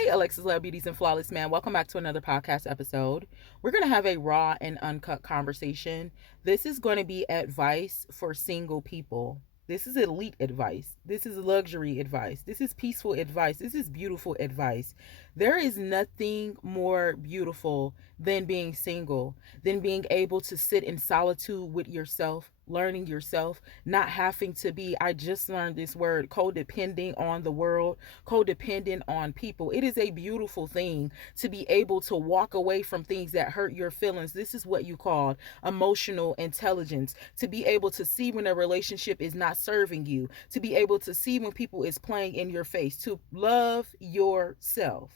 Hey, Alexis Love Beauties and Flawless Man. Welcome back to another podcast episode. We're going to have a raw and uncut conversation. This is going to be advice for single people. This is elite advice. This is luxury advice. This is peaceful advice. This is beautiful advice. There is nothing more beautiful than being single, than being able to sit in solitude with yourself, learning yourself, not having to be, I just learned this word, codepending on the world, codependent on people. It is a beautiful thing to be able to walk away from things that hurt your feelings. This is what you call emotional intelligence. To be able to see when a relationship is not serving you, to be able to see when people is playing in your face, to love yourself,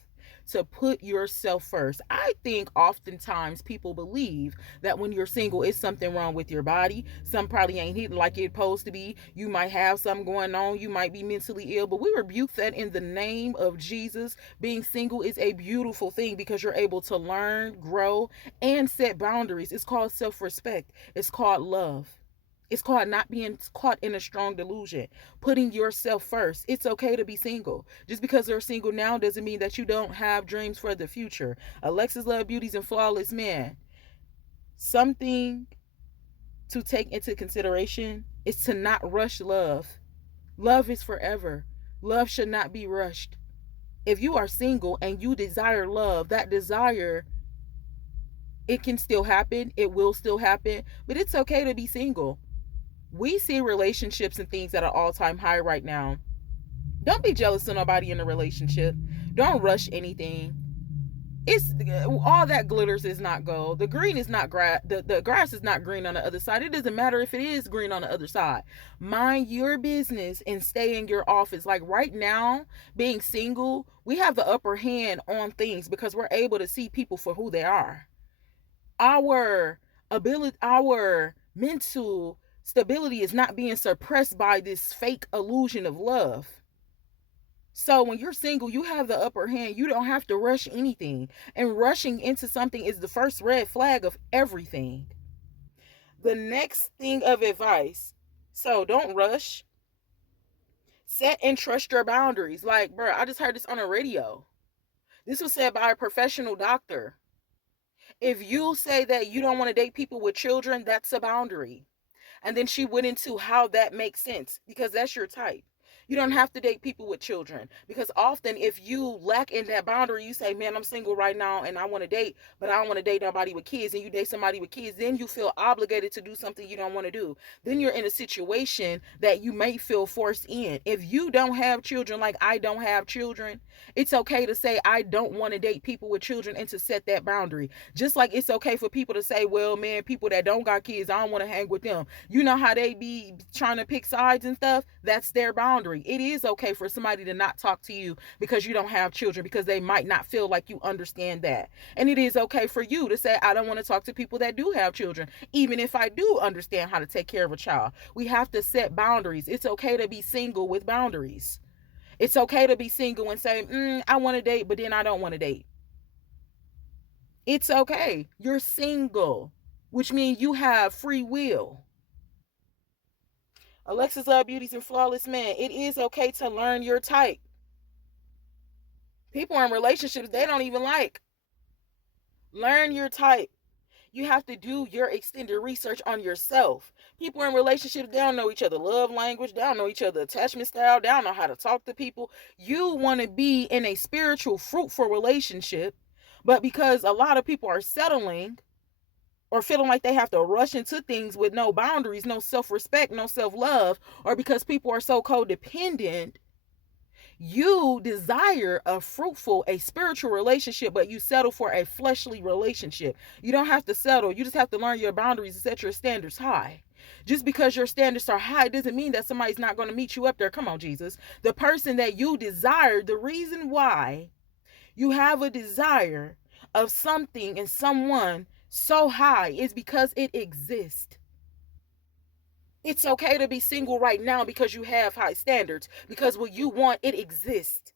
to put yourself first. I think oftentimes people believe that when you're single, it's something wrong with your body. Some probably ain't hitting like it's supposed to be. You might have something going on. You might be mentally ill, but we rebuke that in the name of Jesus. Being single is a beautiful thing because you're able to learn, grow, and set boundaries. It's called self-respect. It's called love. It's called not being caught in a strong delusion, putting yourself first. It's okay to be single. Just because you're single now doesn't mean that you don't have dreams for the future. Alexis Love Beauties and Flawless Man. Something to take into consideration is to not rush love. Love is forever. Love should not be rushed. If you are single and you desire love, that desire, it can still happen. It will still happen, but it's okay to be single. We see relationships and things at an all-time high right now. Don't be jealous of nobody in a relationship. Don't rush anything. It's all that glitters is not gold. The green is not grass. The grass is not green on the other side. It doesn't matter if it is green on the other side. Mind your business and stay in your office. Like right now, being single, we have the upper hand on things because we're able to see people for who they are. Our ability, our mental stability is not being suppressed by this fake illusion of love. So when you're single, you have the upper hand. You don't have to rush anything. And rushing into something is the first red flag of everything. The next thing of advice, so don't rush. Set and trust your boundaries. Like, bro, I just heard this on the radio. This was said by a professional doctor. If you say that you don't want to date people with children, that's a boundary. And then she went into how that makes sense because that's your type. You don't have to date people with children because often if you lack in that boundary, you say, man, I'm single right now and I want to date, but I don't want to date nobody with kids, and you date somebody with kids, then you feel obligated to do something you don't want to do. Then you're in a situation that you may feel forced in. If you don't have children, like I don't have children, it's okay to say I don't want to date people with children and to set that boundary. Just like it's okay for people to say, well, man, people that don't got kids, I don't want to hang with them. You know how they be trying to pick sides and stuff? That's their boundary. It is okay for somebody to not talk to you because you don't have children, because they might not feel like you understand that. And it is okay for you to say, I don't want to talk to people that do have children, even if I do understand how to take care of a child. We have to set boundaries. It's okay to be single with boundaries. It's okay to be single and say, I want to date, but then I don't want to date. It's okay. You're single, which means you have free will. Alexis Love Beauties and Flawless Man. It is okay to learn your type. People in relationships they don't even like. Learn your type. You have to do your extended research on yourself. People in relationships, they don't know each other love language. They don't know each other attachment style. They don't know how to talk to people. You want to be in a spiritual, fruitful relationship. But because a lot of people are settling or feeling like they have to rush into things with no boundaries, no self-respect, no self-love, or because people are so codependent, you desire a fruitful, a spiritual relationship, but you settle for a fleshly relationship. You don't have to settle. You just have to learn your boundaries and set your standards high. Just because your standards are high doesn't mean that somebody's not going to meet you up there. Come on, Jesus. The person that you desire, the reason why you have a desire of something and someone so high is because it exists. It's okay to be single right now because you have high standards, because what you want, it exists.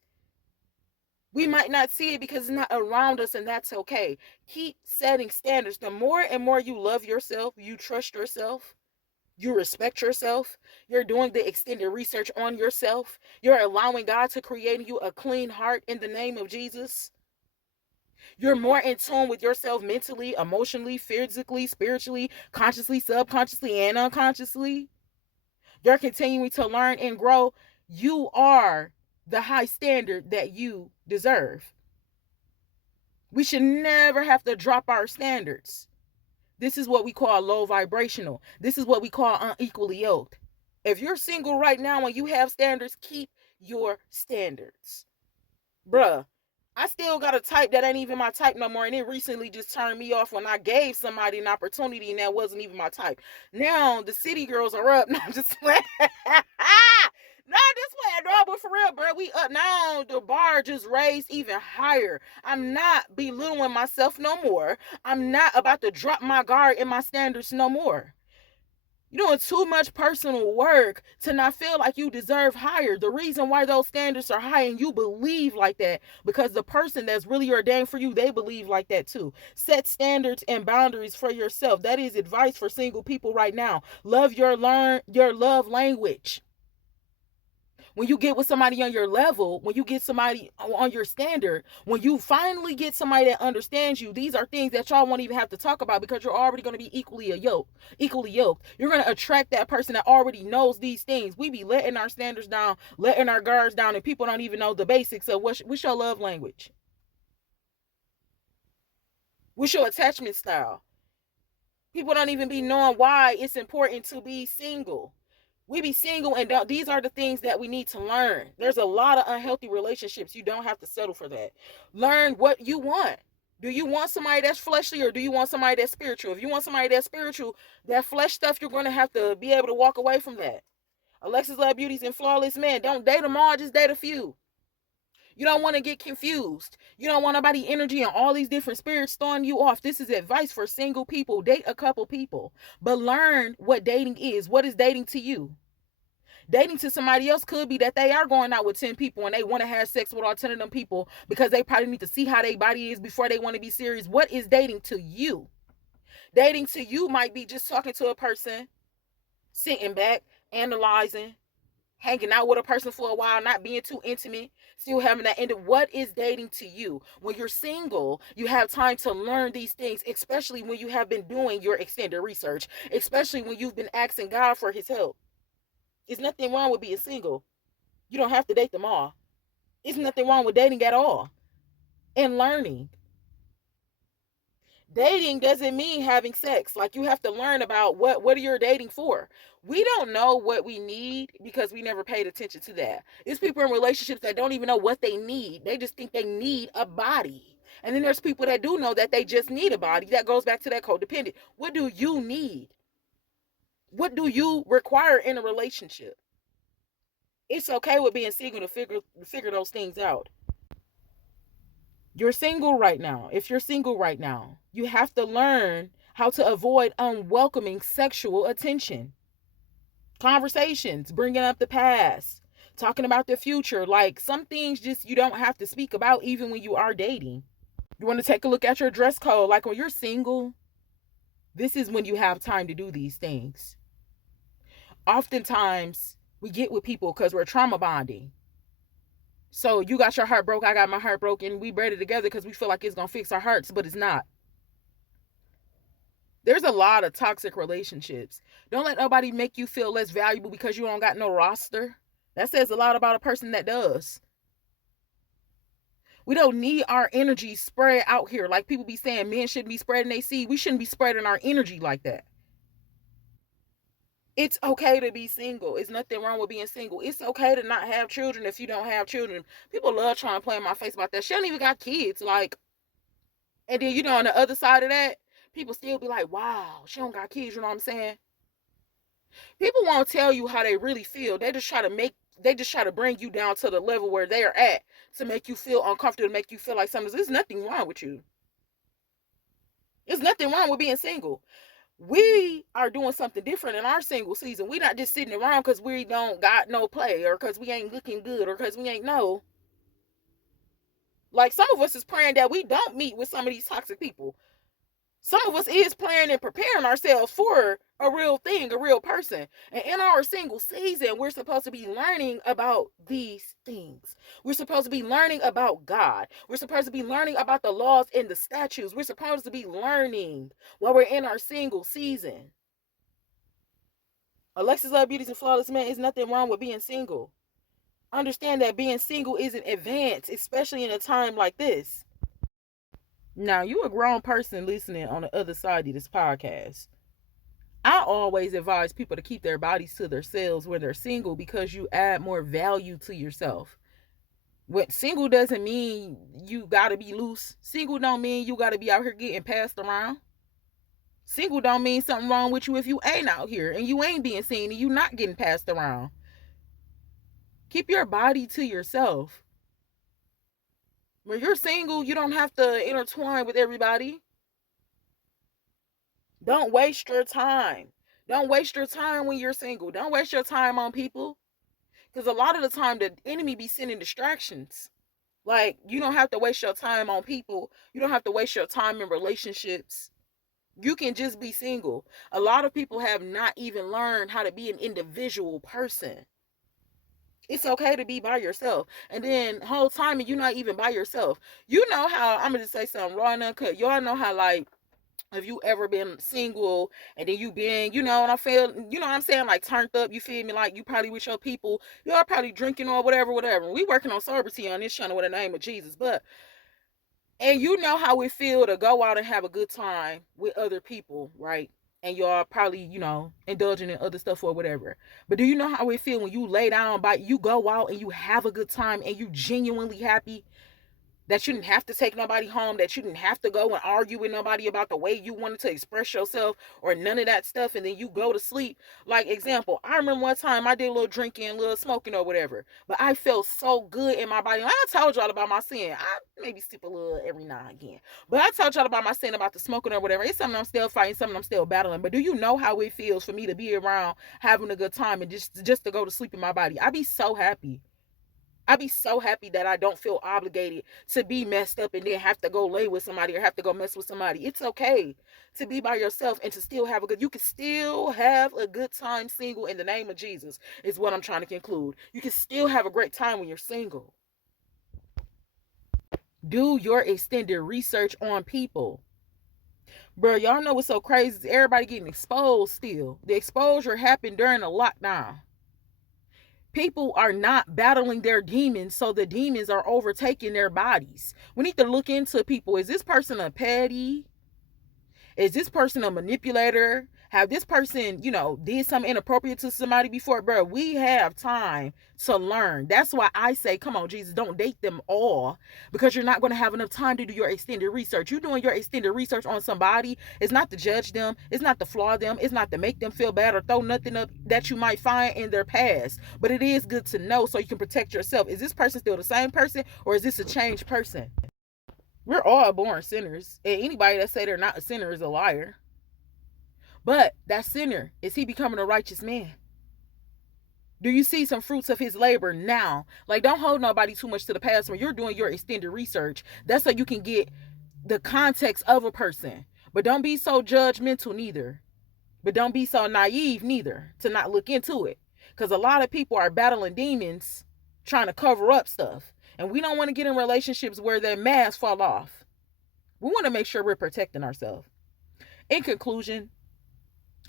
We might not see it because it's not around us, and that's okay. Keep setting standards. The more and more you love yourself, you trust yourself, You respect yourself. You're doing the extended research on yourself. You're allowing God to create in you a clean heart in the name of Jesus. You're more in tune with yourself mentally, emotionally, physically, spiritually, consciously, subconsciously, and unconsciously. You're continuing to learn and grow. You are the high standard that you deserve. We should never have to drop our standards. This is what we call low vibrational. This is what we call unequally yoked. If you're single right now and you have standards, keep your standards. Bruh, I still got a type that ain't even my type no more, and it recently just turned me off when I gave somebody an opportunity and that wasn't even my type. Now the city girls are up. No, I'm just playing. Not this way, no, but for real, bro, we up now. The bar just raised even higher. I'm not belittling myself no more. I'm not about to drop my guard in my standards no more. You're doing too much personal work to not feel like you deserve higher. The reason why those standards are high and you believe like that, because the person that's really ordained for you, they believe like that too. Set standards and boundaries for yourself. That is advice for single people right now. Love your love language. When you get with somebody on your level, when you get somebody on your standard, when you finally get somebody that understands you, these are things that y'all won't even have to talk about because you're already going to be equally yoked. You're going to attract that person that already knows these things. We be letting our standards down, letting our guards down, and people don't even know the basics of what's your love language. What's your attachment style? People don't even be knowing why it's important to be single. We be single, and these are the things that we need to learn. There's a lot of unhealthy relationships. You don't have to settle for that. Learn what you want. Do you want somebody that's fleshly, or do you want somebody that's spiritual? If you want somebody that's spiritual, that flesh stuff, you're going to have to be able to walk away from that. Alexis Love Beauties and Flawless Men. Don't date them all, just date a few. You don't want to get confused. You don't want nobody energy and all these different spirits throwing you off. This is advice for single people. Date a couple people, but learn what dating is. What is dating to you? Dating to somebody else could be that they are going out with 10 people and they want to have sex with all 10 of them people because they probably need to see how their body is before they want to be serious. What is dating to you? Dating to you might be just talking to a person, sitting back, analyzing, hanging out with a person for a while, not being too intimate, still having that end of what is dating to you. When you're single, you have time to learn these things, especially when you have been doing your extended research, especially when you've been asking God for his help. There's nothing wrong with being single. You don't have to date them all. There's nothing wrong with dating at all. And learning. Dating doesn't mean having sex. Like, you have to learn about what are you dating for. We don't know what we need because we never paid attention to that. There's people in relationships that don't even know what they need. They just think they need a body. And then there's people that do know that they just need a body. That goes back to that codependent. What do you need? What do you require in a relationship? It's okay with being single to figure those things out. You're single right now. If you're single right now, you have to learn how to avoid unwelcoming sexual attention. Conversations, bringing up the past, talking about the future. Like, some things just you don't have to speak about even when you are dating. You want to take a look at your dress code. Like, when you're single, this is when you have time to do these things. Oftentimes, we get with people because we're trauma bonding. So you got your heart broke, I got my heart broken. We braid it together because we feel like it's going to fix our hearts, but it's not. There's a lot of toxic relationships. Don't let nobody make you feel less valuable because you don't got no roster. That says a lot about a person that does. We don't need our energy spread out here. Like people be saying men shouldn't be spreading their seed. We shouldn't be spreading our energy like that. It's okay to be single. It's nothing wrong with being single. It's okay to not have children if you don't have children. People love trying to play in my face about that. She don't even got kids. Like, and then, on the other side of that, people still be like, wow, she don't got kids. You know what I'm saying? People won't tell you how they really feel. They just try to bring you down to the level where they're at to make you feel uncomfortable, to make you feel like something. There's nothing wrong with you. There's nothing wrong with being single. We are doing something different in our single season. We not just sitting around because we don't got no play or because we ain't looking good or because we ain't no. Like, some of us is praying that we don't meet with some of these toxic people. Some of us is planning and preparing ourselves for a real thing, a real person. And in our single season, we're supposed to be learning about these things. We're supposed to be learning about God. We're supposed to be learning about the laws and the statutes. We're supposed to be learning while we're in our single season. Alexis Love Beauties and Flawless Man, is nothing wrong with being single. Understand that being single isn't advanced, especially in a time like this. Now, you a grown person listening on the other side of this podcast. I always advise people to keep their bodies to themselves when they're single because you add more value to yourself. What single doesn't mean you gotta be loose. Single don't mean you gotta be out here getting passed around. Single don't mean something wrong with you if you ain't out here and you ain't being seen and you not getting passed around. Keep your body to yourself. When you're single, you don't have to intertwine with everybody. Don't waste your time. Don't waste your time when you're single. Don't waste your time on people. Because a lot of the time, the enemy be sending distractions. Like, you don't have to waste your time on people. You don't have to waste your time in relationships. You can just be single. A lot of people have not even learned how to be an individual person. It's okay to be by yourself. And then whole time you're not even by yourself. You know how, I'm going to say something raw and uncut. Y'all know how, like, have you ever been single and then you been, you know, and I feel, you know what I'm saying, like turned up, you feel me, like you probably with your people, y'all probably drinking or whatever. We working on sobriety on this channel with the name of Jesus, but, and you know how it feel to go out and have a good time with other people, right? And y'all probably, you know, indulging in other stuff or whatever. But do you know how it feel when you lay down by, you go out and you have a good time and you genuinely happy? That you didn't have to take nobody home, that you didn't have to go and argue with nobody about the way you wanted to express yourself or none of that stuff, and then you go to sleep. Like, example, I remember one time I did a little drinking, a little smoking or whatever, but I felt so good in my body. Like, I told y'all about my sin. I maybe sip a little every now and again, but I told y'all about my sin, about the smoking or whatever. It's something I'm still fighting, something I'm still battling. But do you know how it feels for me to be around having a good time and just to go to sleep in my body? I be so happy. I be so happy that I don't feel obligated to be messed up and then have to go lay with somebody or have to go mess with somebody. It's okay to be by yourself and to still have a good, you can still have a good time single in the name of Jesus, is what I'm trying to conclude. You can still have a great time when you're single. Do your extended research on people. Bro, y'all know what's so crazy? Everybody getting exposed still. The exposure happened during the lockdown. People are not battling their demons, so the demons are overtaking their bodies. We need to look into people. Is this person a petty? Is this person a manipulator? Have this person, you know, did something inappropriate to somebody before? Bro, we have time to learn. That's why I say, come on, Jesus, don't date them all, because you're not going to have enough time to do your extended research. You're doing your extended research on somebody. It's not to judge them. It's not to flaw them. It's not to make them feel bad or throw nothing up that you might find in their past. But it is good to know so you can protect yourself. Is this person still the same person, or is this a changed person? We're all born sinners, and anybody that say they're not a sinner is a liar. But that sinner, is he becoming a righteous man? Do you see some fruits of his labor now? Like, don't hold nobody too much to the past when you're doing your extended research. That's so you can get the context of a person. But don't be so judgmental neither. But don't be so naive neither to not look into it. Because a lot of people are battling demons trying to cover up stuff. And we don't want to get in relationships where their masks fall off. We want to make sure we're protecting ourselves. In conclusion,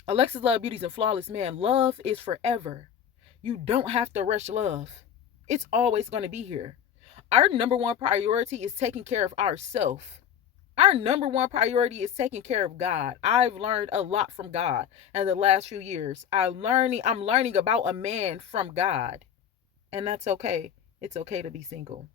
Alexis Love Beauties and Flawless Man, love is forever. You don't have to rush love. It's always going to be here. Our number one priority is taking care of ourselves. Our number one priority is taking care of God. I've learned a lot from God in the last few years. I'm learning about a man from God. And that's okay. It's okay to be single.